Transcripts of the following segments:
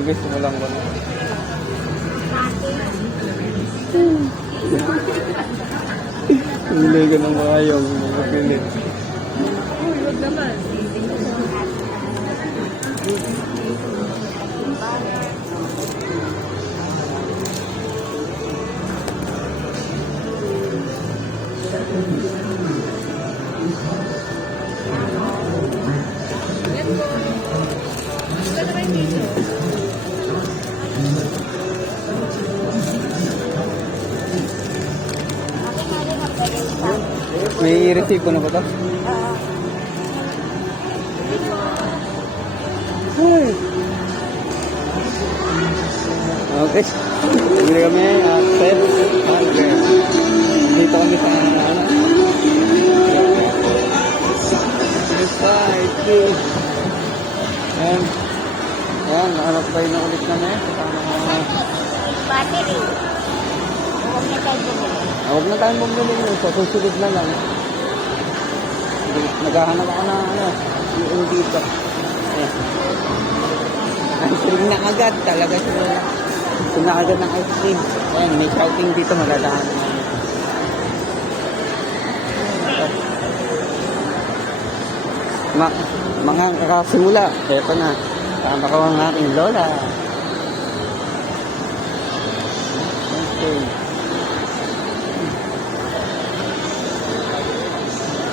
Ang gusto mo lang ba na? Hindi ka nang ayaw. Magpilit. Huwag naman. May receive ko na ba ito? Okay. Bili kami at set. Dito kami sa ano. Ayan. Ayan, nahanap tayo na ulit kami. Battery. Huwag na tayo bumili. Huwag na tayong bumili nyo. Sa susunod na lang. Naghahanap ako na ano. Yung dito. Ayan. Ice cream na agad. Talaga sila. Sila agad ng ice cream. Ayan, may shouting dito. Malalahan na. Mga kakasimula. Eto na. Tama ko ang aking lola. Okay.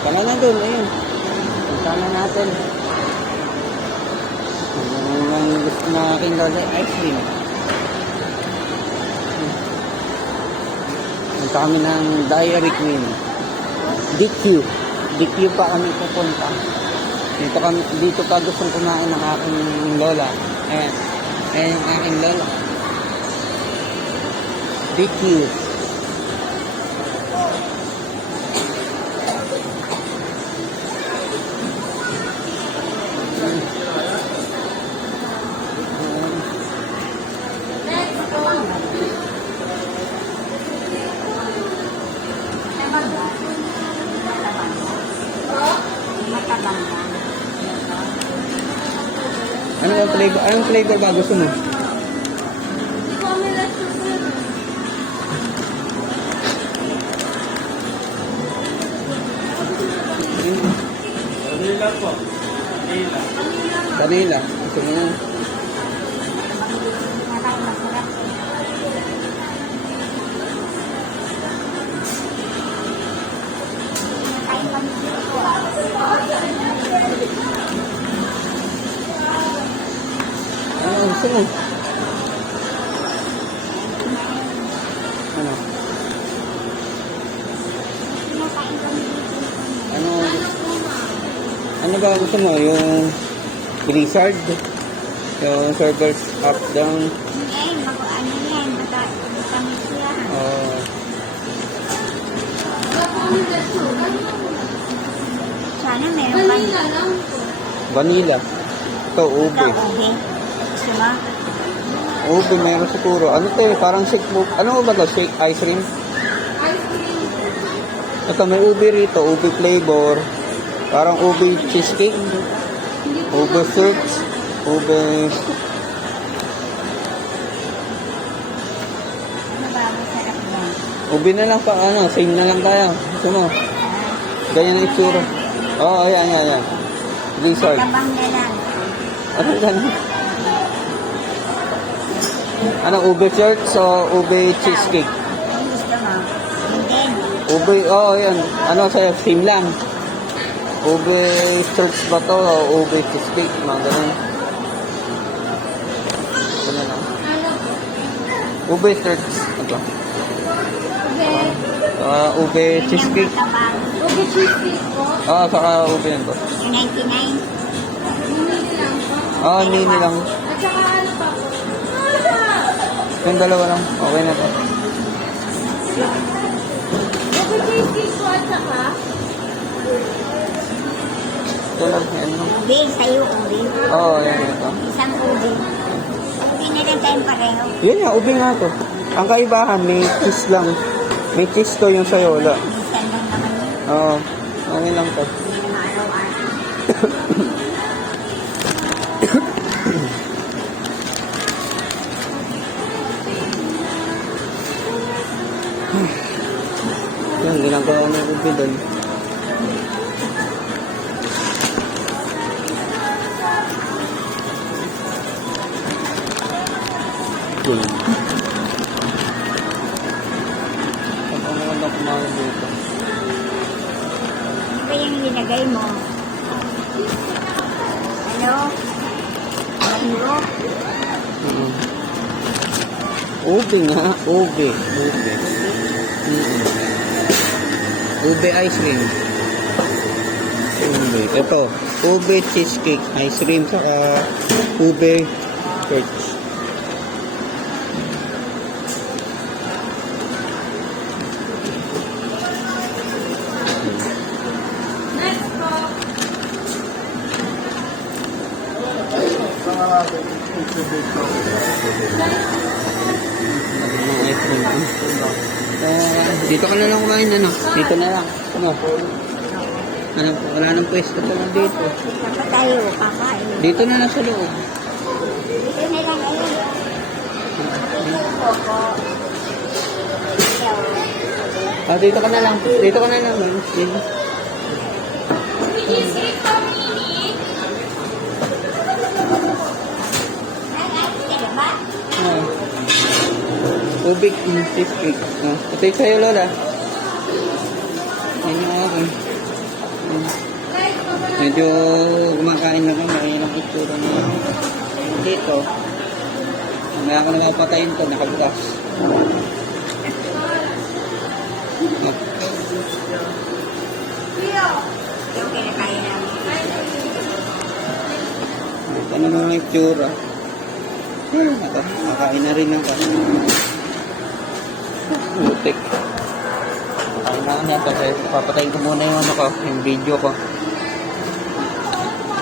Tama na dun, ayun. Punta na natin. Ang gusto na aking lola, ice cream. Punta kami ng Dairy Queen. DQ. DQ pa kami pupunta. Dito pa gustong kumain ng aking lola. Ayan. Ayan yung aking lola. DQ. Anong flavor? Anong flavor ba gusto mo? Vanilla po. Vanilla. Vanilla. Gusto mo yan? Ano gusto mo? Ano? Ano ba gusto mo? Yung blizzard? Yung servers up, down? Ano yan? Matamis yan. Sana meron pa. Vanilla. Ito, ube. Ube. Gusto mo? Ube, meron siguro. Ano to eh? Parang shake mo. Ano ba ito? Shake ice cream? Ito, may ube rito. Ube flavor. Parang ube cheesecake. Ube fruits. Ube... Ano ba? Masarap ba? Ube na lang pa. Ano? Same na lang tayo. Gusto mo? Ganyan ang itsura. Oo, ayan, ayan, ayan. Blizzard. Tabang na lang. Ano yan? Ano, ube shirts o ube cheesecake? Ano gusto mo? Hindi. Ube, oo, yan. Ano sa'yo? Same lang. Ube shirts ba to o ube cheesecake? Mga ganun. Ito na lang. Ube shirts. Ito. Ube cheesecake. Tabang. Ube cheesecake po. Oo, saka ube yan to. Yung 99. Bumili lang po. Oo, mini lang. At saka ano pa po? Yung dalawa lang. Okay na to. Ube cheesecake po at saka? Ito lang. Yan lang. Ube, sa'yo ube. Oo, yan ito. Isang ube. Ube na lang tayong pareho. Yun nga, ube nga to. Ang kaibahan, may cheese lang. May cheese to yung sayo, wala. Minsan lang naman yun. Oo, okay lang to. Araw-araw. ube doon. Okay. Ang maganda kumain dito. Ano ba yung nilagay mo? Ano? Ano? Ube nga, ube. Ube. Ube ice cream. Ube. Ito, ube cheesecake ice cream saka ube perch. Next po. Mga ice cream. Dito ka na lang kumain, ano? Dito na lang. Ano? Ano? Wala nang pwesto pa lang dito. Saan pa tayo kakain? Dito na lang sa loob. Dito na lang ayun. Opo. Ah, dito ka na lang. Dito ka na lang. Dito. Cheesecake po, mini. Ay, ka ba? Ah. Ube cheesecake. Ah, ito yung sa'yo, Lola. Yan yung akin. Medyo kumakain na kami. Ayun ang itsura niya. Dito. Mamaya ako napapatayin to. Nakabukas. Yung kinakain namin. Ito na mga itsura. Ito, makain na rin ako. Utik. Makain na ako nito. Papatayin ko muna yung ano ko, yung video ko.